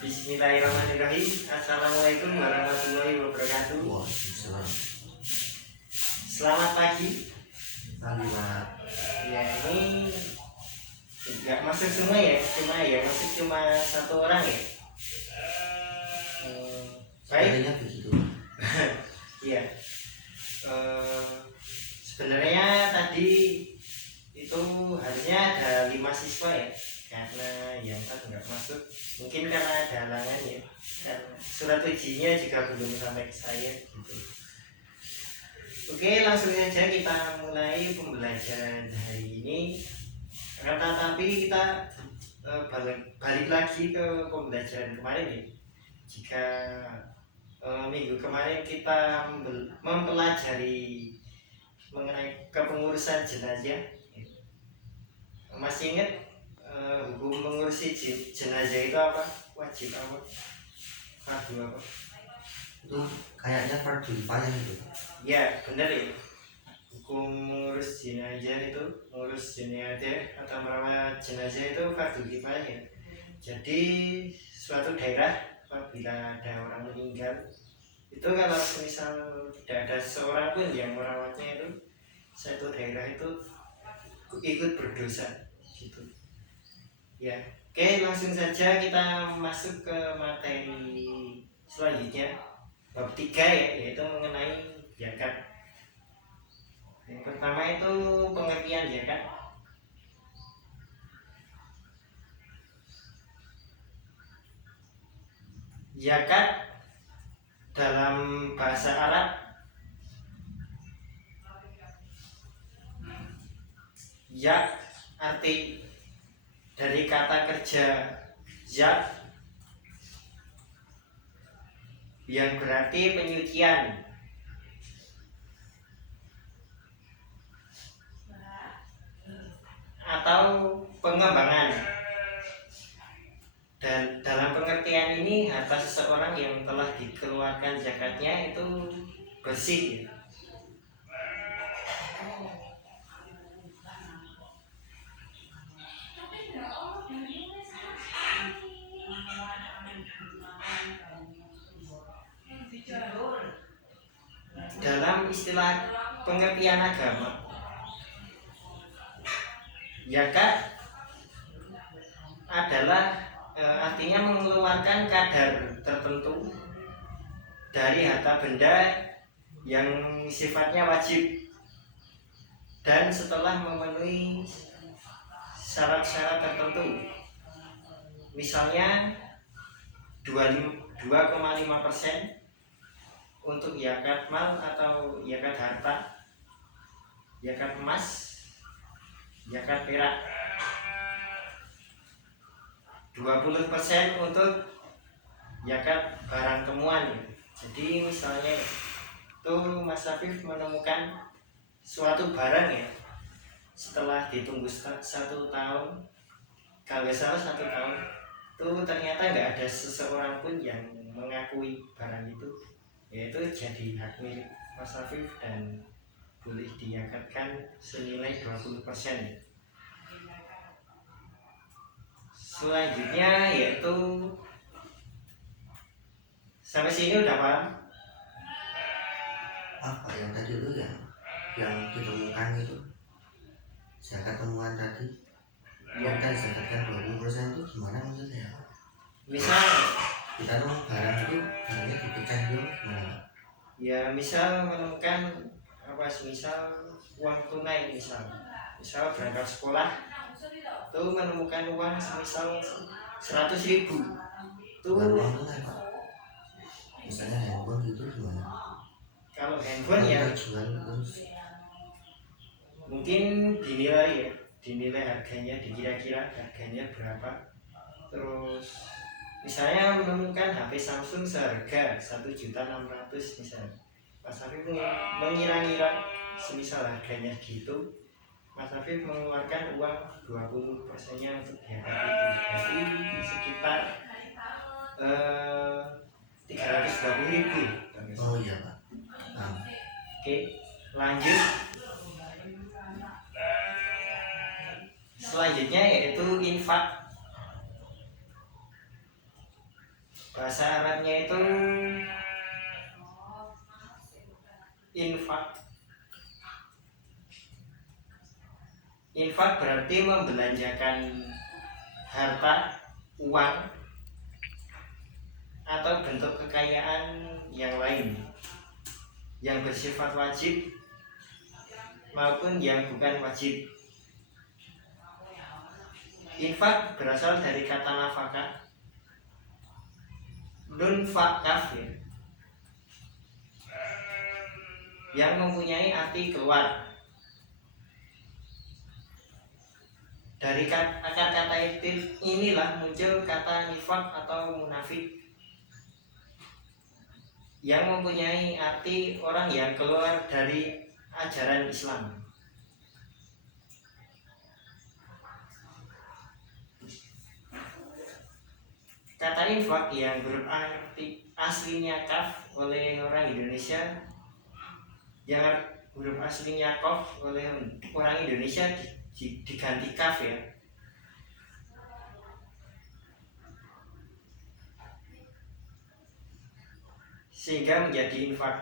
Bismillahirrahmanirrahim. Assalamualaikum warahmatullahi wabarakatuh. Waalaikumsalam. Selamat pagi. Alhamdulillah. Ya, ini nggak masuk semua ya, masuk cuma satu orang ya. Baik. Kayaknya begitu. Iya. Sebenarnya tadi itu harusnya ada 5 siswa ya, karena yang satu nggak masuk. Mungkin karena ada halangan ya. Karena surat ujinya juga belum sampai ke saya gitu. Oke, langsung saja kita mulai pembelajaran hari ini. Tapi kita balik lagi ke pembelajaran kemarin ya. Jika minggu kemarin kita mempelajari mengenai kepengurusan jenazah, masih ingat hukum mengurusi jenazah itu apa? Wajib apa? Fardu apa? Itu kayaknya fardu kifayah itu. Ya, benar ya. Hukum mengurus jenazah atau merawat jenazah itu fardu kifayah ya. Jadi suatu daerah apabila ada orang meninggal, itu kalau misal tidak ada seorang pun yang merawatnya, itu satu daerah itu ikut berdosa gitu. Ya, oke, langsung saja kita masuk ke materi selanjutnya, bab 3 ya, yaitu mengenai zakat. Yang pertama itu pengertian zakat. Zakat dalam bahasa Arab ya, arti dari kata kerja zak yang berarti penyucian atau pengembangan. Dan dalam pengertian ini, harta seseorang yang telah dikeluarkan zakatnya itu bersih. Dalam istilah pengertian agama, zakat adalah artinya mengeluarkan kadar tertentu dari harta benda yang sifatnya wajib, dan setelah memenuhi syarat-syarat tertentu. Misalnya 2,5% untuk zakat mal atau zakat harta, zakat emas, zakat perak, 20% untuk zakat barang temuan. Jadi misalnya itu Mas Afif menemukan suatu barang ya, setelah ditunggu 1 tahun, kalau nggak salah 1 tahun, itu ternyata nggak ada seseorang pun yang mengakui barang itu, yaitu jadi hak milik Mas Afif dan boleh dizakatkan senilai 20%. Selanjutnya yaitu, sampai sini udah paham? Apa yang tadi itu yang ditemukan itu zakat temuan tadi yang kita zakatkan 20% itu gimana maksudnya? Misal Kita tuh barangnya dipecah itu gimana? ya, misal menemukan apa, misal uang tunai, misal berangkat sekolah itu menemukan uang semisal 100.000 tuh. Uang tunai Pak, misalnya handphone gitu gimana? Kalau handphone ya jual terus mungkin dinilai harganya, dikira-kira harganya berapa. Terus misalnya menemukan HP Samsung seharga 1.600.000 misalnya, Mas Afif mengira-ngira semisal harganya gitu, Mas Afif mengeluarkan uang 20%-nya untuk zakat itu, jadi sekitar 320.000. oh iya Pak. Oke, lanjut. Selanjutnya yaitu infak. Bahasa Arabnya itu infak. Infak berarti membelanjakan harta, uang, atau bentuk kekayaan yang lain yang bersifat wajib maupun yang bukan wajib. Infak berasal dari kata nafkah, nun fa kaf ya, yang mempunyai arti keluar. Dari akar kata itu inilah muncul kata nifak atau munafik, yang mempunyai arti orang yang keluar dari ajaran Islam. Kata infak yang berarti aslinya kaf oleh orang Indonesia, yang huruf aslinya kof oleh orang Indonesia diganti kaf ya. Sehingga menjadi infak.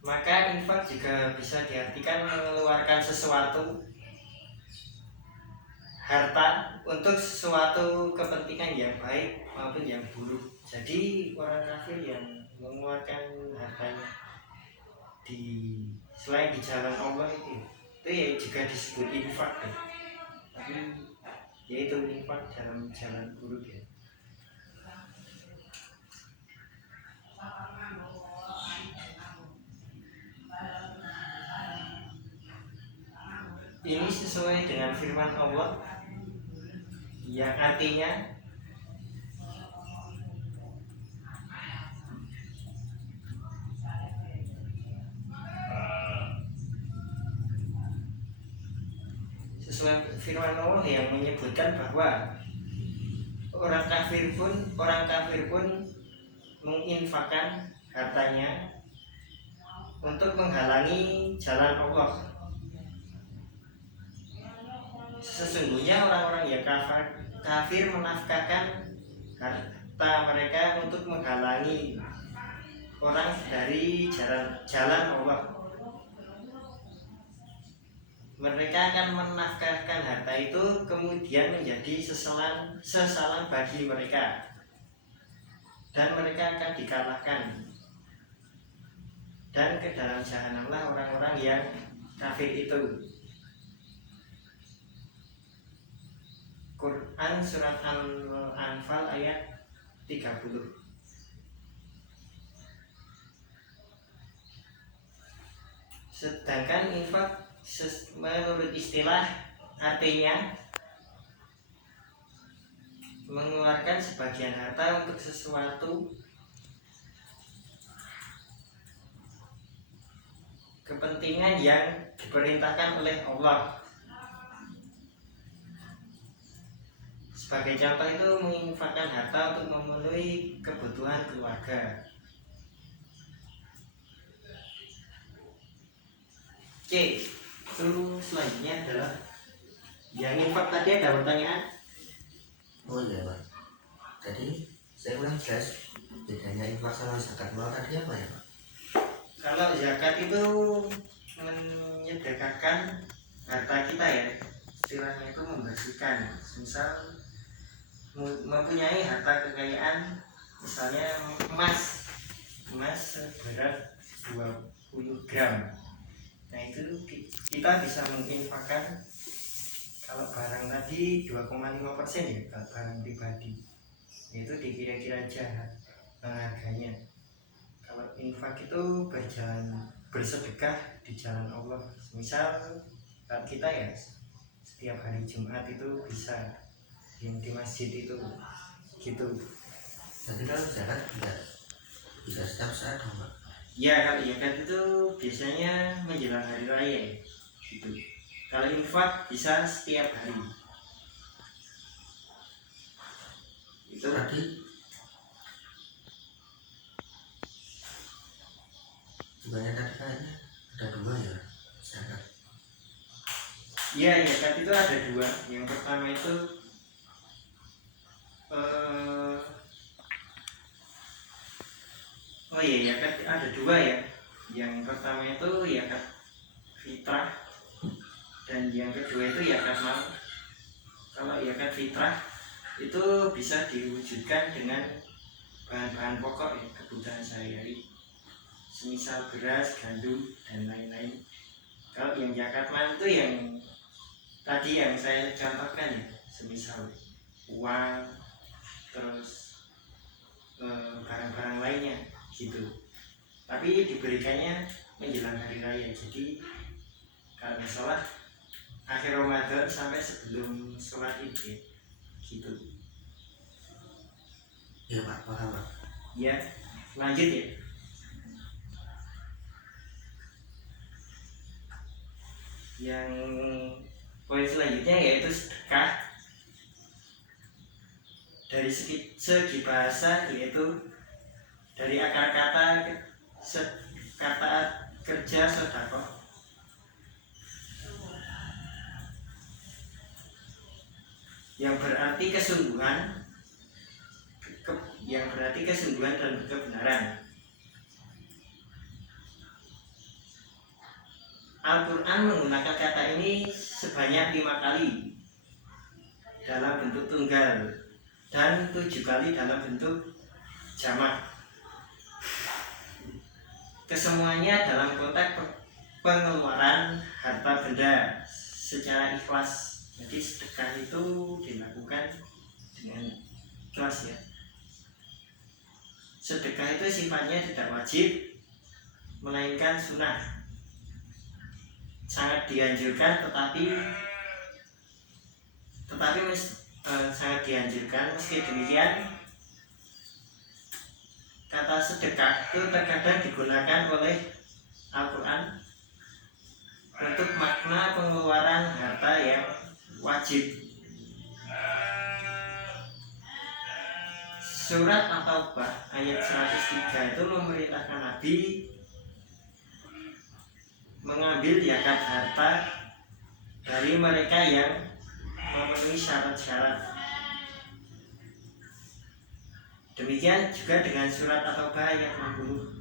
Maka infak juga bisa diartikan mengeluarkan sesuatu, harta, untuk sesuatu kepentingan yang baik maupun yang buruk. Jadi orang kafir yang mengeluarkan hartanya selain di jalan Allah itu ya juga disebut infak ya. Tapi yaitu infak dalam jalan buruk ya. Ini sesuai dengan firman Allah yang artinya sesuai firman Allah yang menyebutkan bahwa orang kafir pun menginfakkan hartanya untuk menghalangi jalan Allah. Sesungguhnya orang-orang yang kafir menafkahkan harta mereka untuk menghalangi orang dari jalan Allah. Mereka akan menafkahkan harta itu kemudian menjadi sesalan bagi mereka, dan mereka akan dikalahkan, dan ke dalam jahanamlah orang-orang yang kafir itu. Quran surat Al-Anfal ayat 30. Sedangkan infak menurut istilah artinya mengeluarkan sebagian harta untuk sesuatu kepentingan yang diperintahkan oleh Allah. Sebagai contoh itu menginfakkan harta untuk memenuhi kebutuhan keluarga. Oke, itu selanjutnya adalah yang infak tadi. Ada pertanyaan? Oh iya Pak, tadi saya kurang jelas bedanya infak sama zakat mal tadi apa ya Pak? Kalau zakat itu menyedekahkan harta kita ya, istilahnya itu membersihkan. Misal mempunyai harta kekayaan, misalnya emas seberat 20 gram. Nah itu kita bisa menginfakkan. Kalau barang tadi 2,5% ya, kalau barang pribadi itu dikira-kira jahat harganya. Kalau infak itu bersedekah di jalan Allah. Misal kalau kita ya setiap hari Jumat itu bisa yang di masjid itu gitu. Jadi kalau zakat bisa setiap saat dong Pak? Ya, kalau zakat itu biasanya menjelang hari raya ya, gitu. Kalau infak bisa setiap hari. Itu Tadi sebenarnya tadi kayaknya ada dua ya zakat. ya zakat itu ada dua. Yang pertama itu Oh iya, zakat ada dua ya. Yang pertama itu zakat fitrah dan yang kedua itu zakat mal. Kalau zakat fitrah itu bisa diwujudkan dengan bahan-bahan pokok ya, kebutuhan sehari-hari, semisal beras, gandum dan lain-lain. Kalau yang zakat mal itu yang tadi yang saya contohkan ya, semisal uang, terus barang-barang lainnya gitu. Tapi diberikannya menjelang hari raya. Jadi kalau sholat akhir Ramadan sampai sebelum sholat Id ya, gitu. Ya Pak, paham Pak. Ya, lanjut ya. Yang poin selanjutnya yaitu sedekah. Dari segi bahasa yaitu dari akar kata kata kerja sedekah, yang berarti kesungguhan, yang berarti kesungguhan dan kebenaran. Al-Quran menggunakan kata ini sebanyak 5 kali dalam bentuk tunggal dan 7 kali dalam bentuk jamak. Kesemuanya dalam konteks pengeluaran harta benda secara ikhlas. Jadi sedekah itu dilakukan dengan ikhlas ya. Sedekah itu sifatnya tidak wajib, melainkan sunnah. Sangat dianjurkan, tetapi sangat dianjurkan. Meski demikian, kata sedekah itu terkadang digunakan oleh Al-Quran untuk makna pengeluaran harta yang wajib. Surat At-Taubah ayat 103 itu memerintahkan Nabi mengambil zakat harta dari mereka yang memenuhi syarat-syarat. Demikian juga dengan surat At-Taubah ayat 60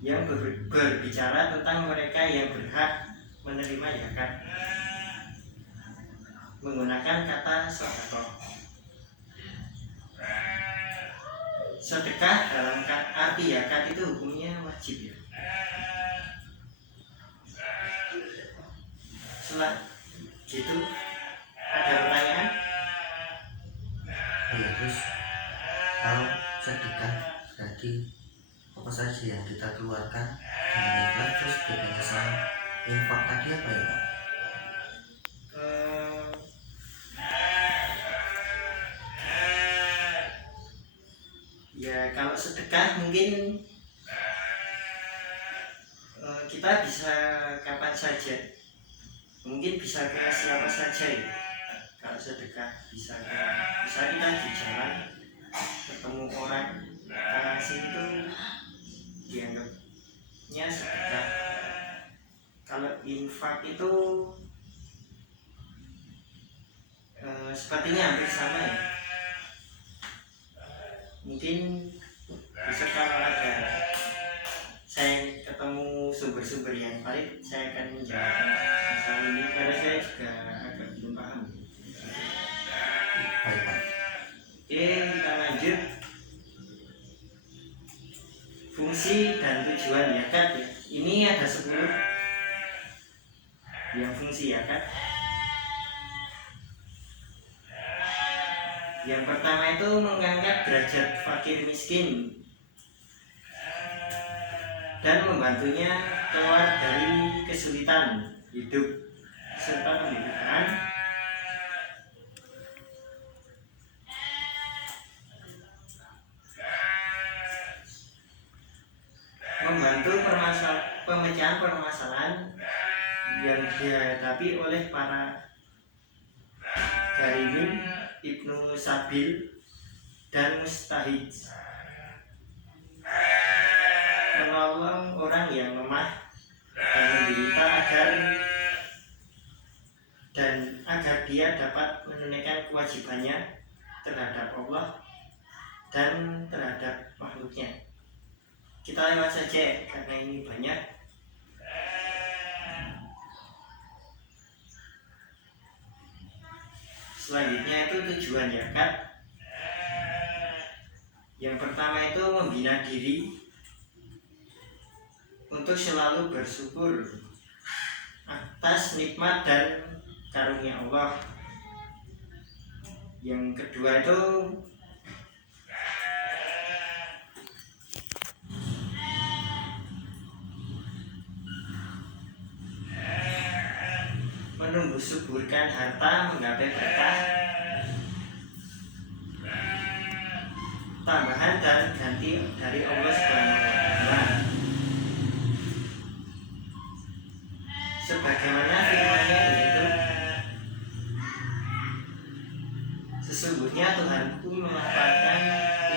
yang berbicara tentang mereka yang berhak menerima zakat menggunakan kata sedekah. Sedekah dalam arti zakat itu hukumnya wajib ya. Setelah gitu ada pertanyaan? Iya, terus kalau sedekah berarti apa saja yang kita keluarkan dengan ikhlas, terus bedanya sama infak tadi apa ya Pak? Ya kalau sedekah mungkin kita bisa kapan saja, mungkin bisa ke siapa saja ya. Kalau sedekah bisa kita di jalan ketemu orang kasih itu dianggapnya sedekah. Kalau infak itu sepertinya hampir sama ya. Mungkin besok kalau ada saya ketemu sumber-sumber yang valid, saya akan menjelaskan masalah ini karena saya juga agak belum paham. Baik Pak. Oke, kita lanjut. Fungsi dan tujuan zakat ya. Ini ada 10 yang fungsi zakat. Yang pertama itu mengangkat derajat fakir miskin dan membantunya keluar dari kesulitan hidup serta penderitaan. Membantu pemecahan permasalahan yang dihadapi oleh para garimin, Ibnu Sabil dan Mustahid. Menolong orang yang lemah dan menderita agar dia dapat menunaikan kewajibannya terhadap Allah dan terhadap makhluknya. kita lewat saja karena ini banyak. Selanjutnya itu tujuan zakat. Yang pertama itu membina diri untuk selalu bersyukur atas nikmat dan karunia Allah. Yang kedua itu menumbuh suburkan harta menggapai berkah, tambahan dan ganti dari Allah Subhanahu wa Ta'ala. Sebagaimana firman-Nya yaitu, sesungguhnya Tuhanku melapangkan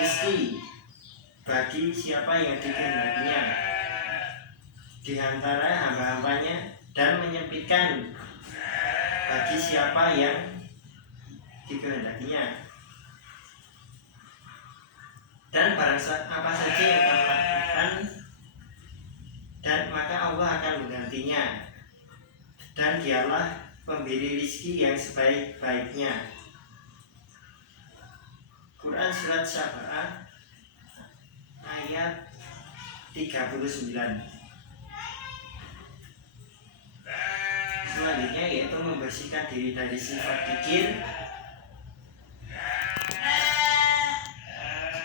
rezeki bagi siapa yang dikehendakinya di antara hamba-hambanya, dan menyempitkan bagi siapa yang dikehendakinya. Dan barang apa saja yang kamu lakukan, dan maka Allah akan menggantinya, dan Dialah pemberi rezeki yang sebaik-baiknya. Quran Surat Syaba'ah ayat 39. Selanjutnya yaitu membersihkan diri dari sifat kikir,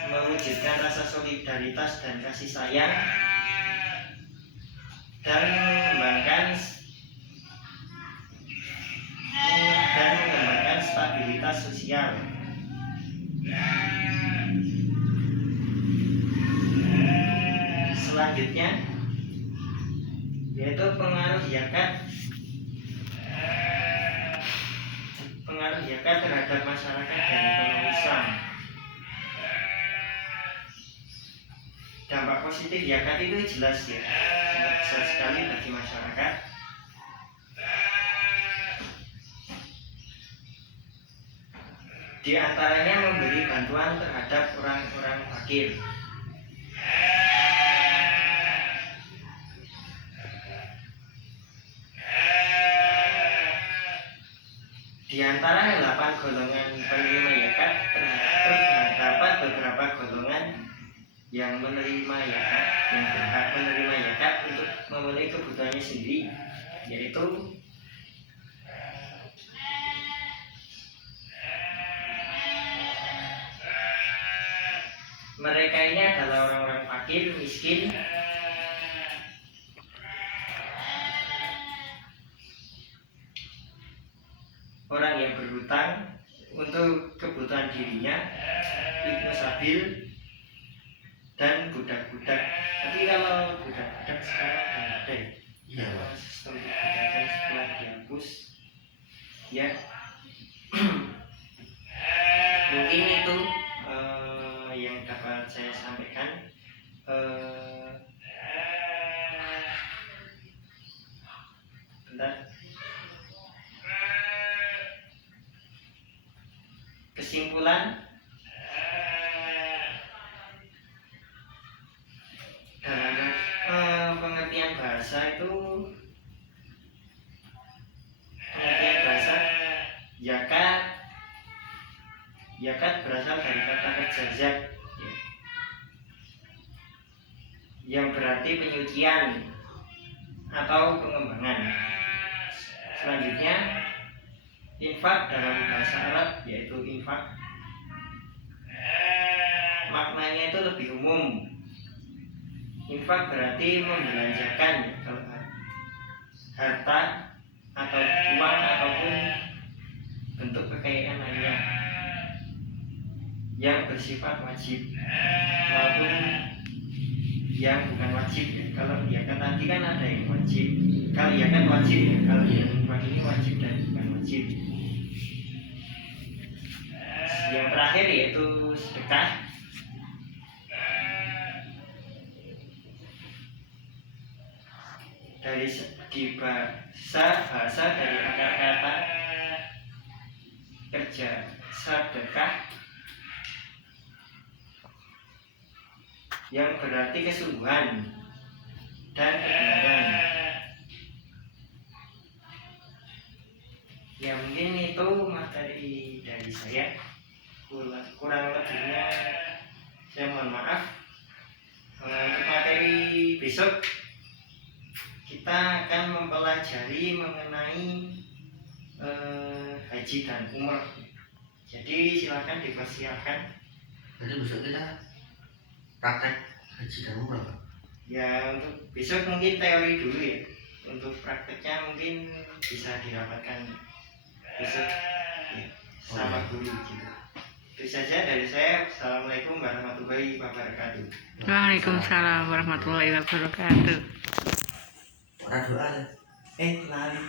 mewujudkan rasa solidaritas dan kasih sayang, dan mengembangkan stabilitas sosial. Selanjutnya yaitu pengaruh zakat terhadap masyarakat dan ekonomi Islam. Dampak positif zakat itu jelas ya, sangat besar sekali bagi masyarakat. Di antaranya memberi bantuan terhadap orang-orang fakir. Di antara 8 golongan penerima zakat terdapat beberapa golongan yang menerima zakat, yang berhak menerima zakat untuk memenuhi kebutuhannya sendiri, yaitu mereka ini adalah orang-orang fakir, miskin, orang yang berhutang untuk kebutuhan dirinya, ibnu sabil, dan budak-budak. Tapi kalau budak-budak sekarang nggak ada ya, sistem kebijakan setelah dihapus ya. Mungkin itu yang dapat saya sampaikan. Bentar. Kesimpulan, dalam pengertian bahasa itu, zakat berasal dari kata kerja zak, yang berarti penyucian atau pengembangan. Selanjutnya, infak dalam bahasa Arab yaitu infak, maknanya itu lebih umum. Infak berarti membelanjakan harta atau uang ataupun bentuk kekayaan lainnya yang bersifat wajib maupun yang bukan wajib ya. Kalau zakat tadi kan ada yang wajib, kalau zakat wajib ya, kalau yang infak ini wajib dan bukan wajib. Yang terakhir yaitu sedekah. Dari segi bahasa dari akar kata kerja sedekah yang berarti kesungguhan dan kebenaran. Ya mungkin itu materi dari saya, kurang lebihnya saya mohon maaf. Untuk materi besok kita akan mempelajari mengenai haji dan umroh. Jadi silakan dipersiapkan. Jadi besok kita praktek haji dan umroh, Pak. Ya untuk besok mungkin teori dulu ya. Untuk prakteknya mungkin bisa dirapatkan besok ya, sama guru gitu. Itu saja dari saya. Assalamualaikum warahmatullahi wabarakatuh. Waalaikumsalam warahmatullahi wabarakatuh. Orang doa ya. Lali.